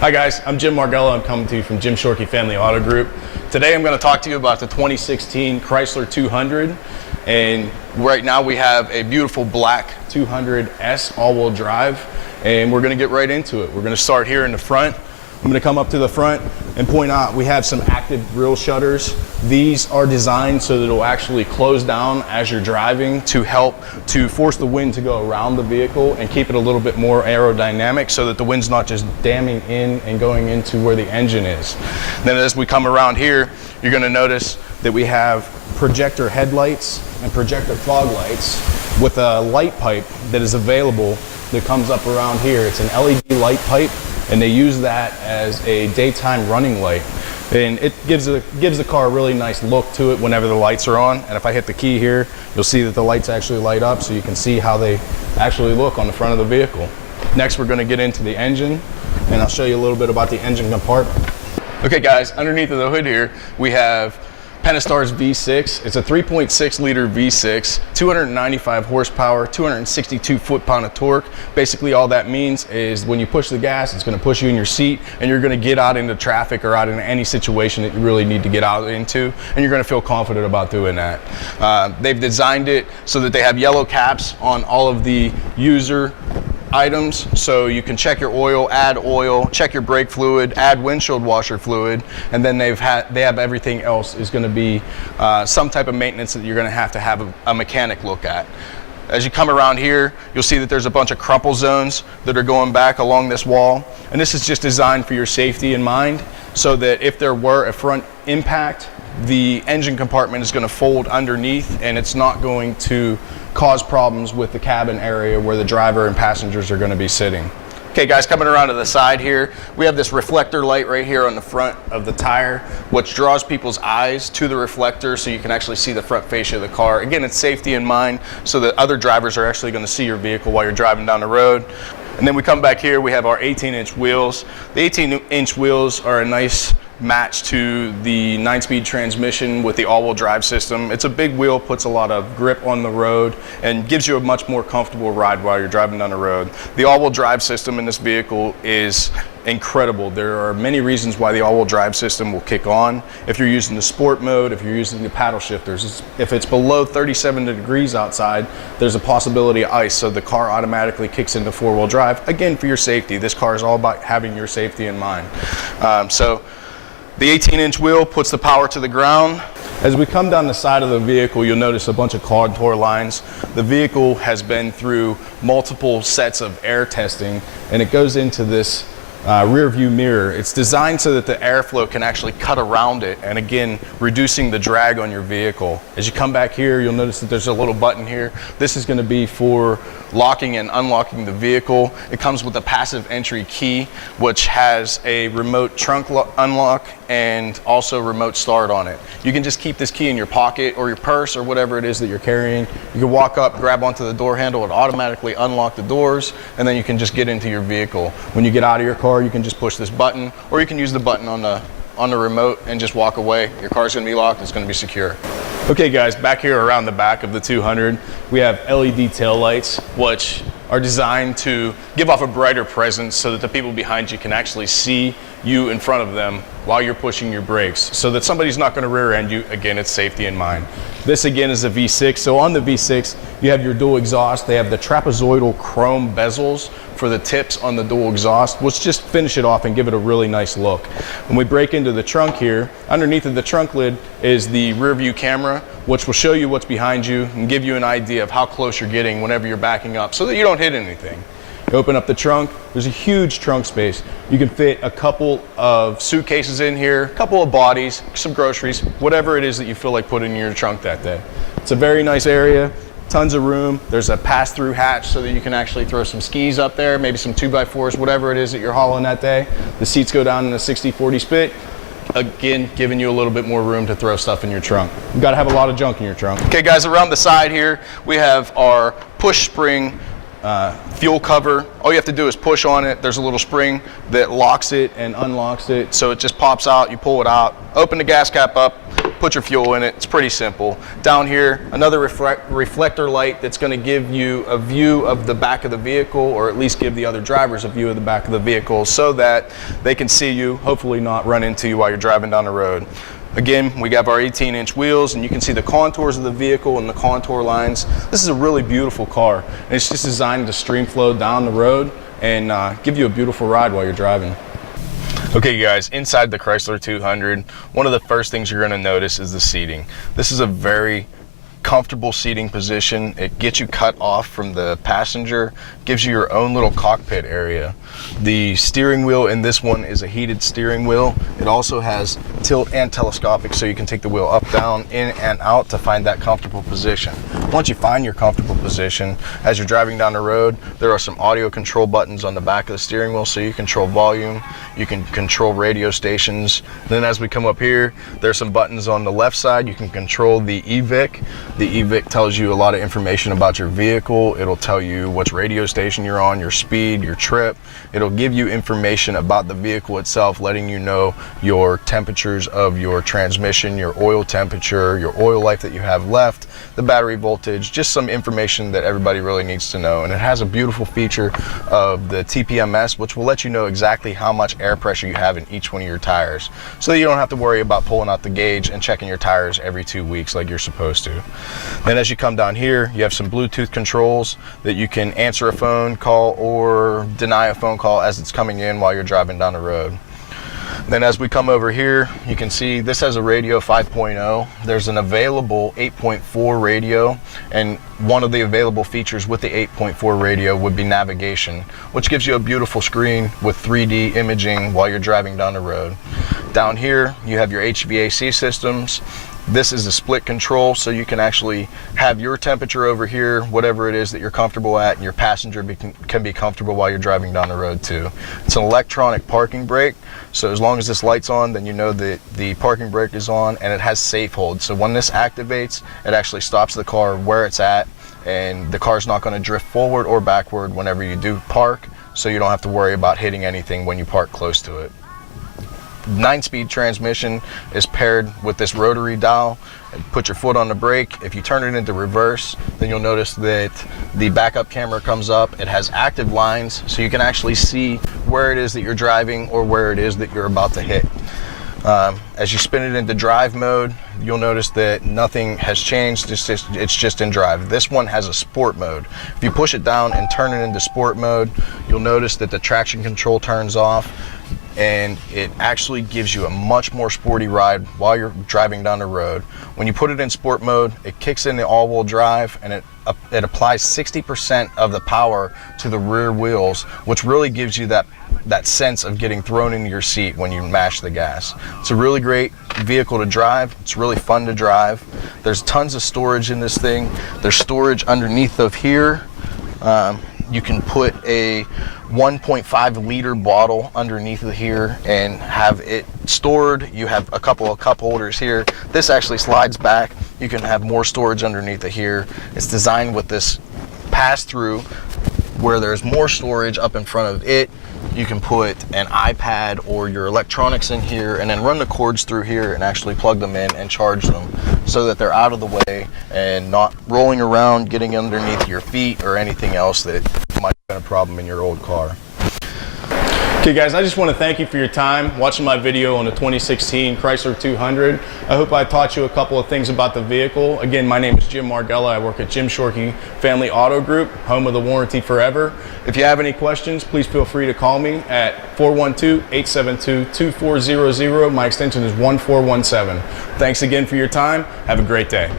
Hi guys, I'm Jim Marghella. I'm coming to you from Jim Shorkey Family Auto Group. Today I'm going to talk to you about the 2016 Chrysler 200. And right now we have a beautiful black 200S all-wheel drive, and we're going to get right into it. We're going to start here in the front. I'm going to come up to the front and point out we have some active grille shutters. These are designed so that it'll actually close down as you're driving to help to force the wind to go around the vehicle and keep it a little bit more aerodynamic so that the wind's not just damming in and going into where the engine is. Then as we come around here, you're going to notice that we have projector headlights and projector fog lights with a light pipe that is available that comes up around here. It's an LED light pipe, and they use that as a daytime running light. And it gives the car a really nice look to it whenever the lights are on. And if I hit the key here, you'll see that the lights actually light up, so you can see how they actually look on the front of the vehicle. Next, we're going to get into the engine, and I'll show you a little bit about the engine compartment. Okay guys, underneath of the hood here, we have Pentastar's V6. It's a 3.6 liter V6, 295 horsepower, 262 foot-pound of torque. Basically all that means is when you push the gas, it's going to push you in your seat, and you're going to get out into traffic or out into any situation that you really need to get out into, and you're going to feel confident about doing that. They've designed it so that they have yellow caps on all of the user items, so you can check your oil, add oil, check your brake fluid, add windshield washer fluid, and then they have everything else is going to be some type of maintenance that you're going to have a mechanic look at. As you come around here, you'll see that there's a bunch of crumple zones that are going back along this wall, and this is just designed for your safety in mind, so that if there were a front impact, the engine compartment is going to fold underneath, and it's not going to cause problems with the cabin area where the driver and passengers are going to be sitting. Okay guys, coming around to the side here, we have this reflector light right here on the front of the tire, which draws people's eyes to the reflector so you can actually see the front fascia of the car. Again, it's safety in mind so that other drivers are actually going to see your vehicle while you're driving down the road. And then we come back here, we have our 18-inch wheels. The 18-inch wheels are a nice match to the 9-speed transmission with the all-wheel drive system. It's a big wheel, puts a lot of grip on the road, and gives you a much more comfortable ride while you're driving down the road. The all-wheel drive system in this vehicle is incredible. There are many reasons why the all-wheel drive system will kick on. If you're using the sport mode, if you're using the paddle shifters, if it's below 37 degrees outside, there's a possibility of ice, so the car automatically kicks into four-wheel drive. Again, for your safety. This car is all about having your safety in mind. So the 18-inch wheel puts the power to the ground. As we come down the side of the vehicle, you'll notice a bunch of contour lines. The vehicle has been through multiple sets of air testing, and it goes into this rear view mirror. It's designed so that the airflow can actually cut around it, and again, reducing the drag on your vehicle. As you come back here, you'll notice that there's a little button here. This is going to be for locking and unlocking the vehicle. It comes with a passive entry key, which has a remote trunk unlock and also remote start on it. You can just keep this key in your pocket or your purse or whatever it is that you're carrying. You can walk up, grab onto the door handle, and automatically unlock the doors, and then you can just get into your vehicle. When you get out of your car, you can just push this button, or you can use the button on the remote and just walk away. Your car's going to be locked, it's going to be secure. Okay guys, back here around the back of the 200, we have LED tail lights, which are designed to give off a brighter presence so that the people behind you can actually see you in front of them while you're pushing your brakes, so that somebody's not going to rear end you. Again, it's safety in mind. This again is a V6. So on the V6, you have your dual exhaust. They have the trapezoidal chrome bezels for the tips on the dual exhaust, which just finish it off and give it a really nice look. When we break into the trunk here, underneath of the trunk lid is the rear view camera, which will show you what's behind you and give you an idea of how close you're getting whenever you're backing up so that you don't hit anything. You open up the trunk, there's a huge trunk space. You can fit a couple of suitcases in here, a couple of bodies, some groceries, whatever it is that you feel like putting in your trunk that day. It's a very nice area, tons of room. There's a pass-through hatch so that you can actually throw some skis up there, maybe some 2x4s, whatever it is that you're hauling that day. The seats go down in a 60-40 split. Again, giving you a little bit more room to throw stuff in your trunk. You've got to have a lot of junk in your trunk. Okay guys, around the side here, we have our push spring fuel cover. All you have to do is push on it. There's a little spring that locks it and unlocks it, so it just pops out. You pull it out, open the gas cap up, put your fuel in it. It's pretty simple. Down here, another reflector light that's going to give you a view of the back of the vehicle, or at least give the other drivers a view of the back of the vehicle so that they can see you, hopefully not run into you while you're driving down the road. Again, we have our 18-inch wheels, and you can see the contours of the vehicle and the contour lines. This is a really beautiful car, and it's just designed to stream flow down the road and give you a beautiful ride while you're driving. Okay guys, inside the Chrysler 200, one of the first things you're going to notice is the seating. This is a very comfortable seating position. It gets you cut off from the passenger, gives you your own little cockpit area. The steering wheel in this one is a heated steering wheel. It also has tilt and telescopic, so you can take the wheel up, down, in, and out to find that comfortable position. Once you find your comfortable position, as you're driving down the road, there are some audio control buttons on the back of the steering wheel, so you control volume, you can control radio stations. Then as we come up here, there's some buttons on the left side. You can control the EVIC. The EVIC tells you a lot of information about your vehicle. It'll tell you which radio station you're on, your speed, your trip. It'll give you information about the vehicle itself, letting you know your temperatures of your transmission, your oil temperature, your oil life that you have left, the battery voltage, just some information that everybody really needs to know. And it has a beautiful feature of the TPMS, which will let you know exactly how much air pressure you have in each one of your tires, so that you don't have to worry about pulling out the gauge and checking your tires every 2 weeks like you're supposed to. Then as you come down here, you have some Bluetooth controls that you can answer a phone call or deny a phone call as it's coming in while you're driving down the road. Then as we come over here, you can see this has a radio 5.0. There's an available 8.4 radio, and one of the available features with the 8.4 radio would be navigation, which gives you a beautiful screen with 3D imaging while you're driving down the road. Down here, you have your HVAC systems. This is a split control, so you can actually have your temperature over here, whatever it is that you're comfortable at, and your passenger can be comfortable while you're driving down the road too. It's an electronic parking brake, so as long as this light's on, then you know that the parking brake is on, and it has safe hold. So when this activates, it actually stops the car where it's at, and the car's not going to drift forward or backward whenever you do park, so you don't have to worry about hitting anything when you park close to it. 9-speed transmission is paired with this rotary dial. Put your foot on the brake. If you turn it into reverse, then you'll notice that the backup camera comes up. It has active lines, so you can actually see where it is that you're driving or where it is that you're about to hit. As you spin it into drive mode, you'll notice that nothing has changed. It's just in drive. This one has a sport mode. If you push it down and turn it into sport mode, you'll notice that the traction control turns off, and it actually gives you a much more sporty ride while you're driving down the road. When you put it in sport mode, it kicks in the all-wheel drive, and it applies 60% of the power to the rear wheels, which really gives you that sense of getting thrown into your seat when you mash the gas. It's a really great vehicle to drive. It's really fun to drive. There's tons of storage in this thing. There's storage underneath of here. You can put a 1.5 liter bottle underneath of here and have it stored. You have a couple of cup holders here. This actually slides back. You can have more storage underneath of here. It's designed with this pass-through where there's more storage up in front of it. You can put an iPad or your electronics in here and then run the cords through here and actually plug them in and charge them so that they're out of the way and not rolling around, getting underneath your feet or anything else that might have been a problem in your old car. Okay guys, I just want to thank you for your time watching my video on the 2016 Chrysler 200. I hope I taught you a couple of things about the vehicle. Again, my name is Jim Marghella. I work at Jim Shorkey Family Auto Group, home of the warranty forever. If you have any questions, please feel free to call me at 412-872-2400. My extension is 1417. Thanks again for your time. Have a great day.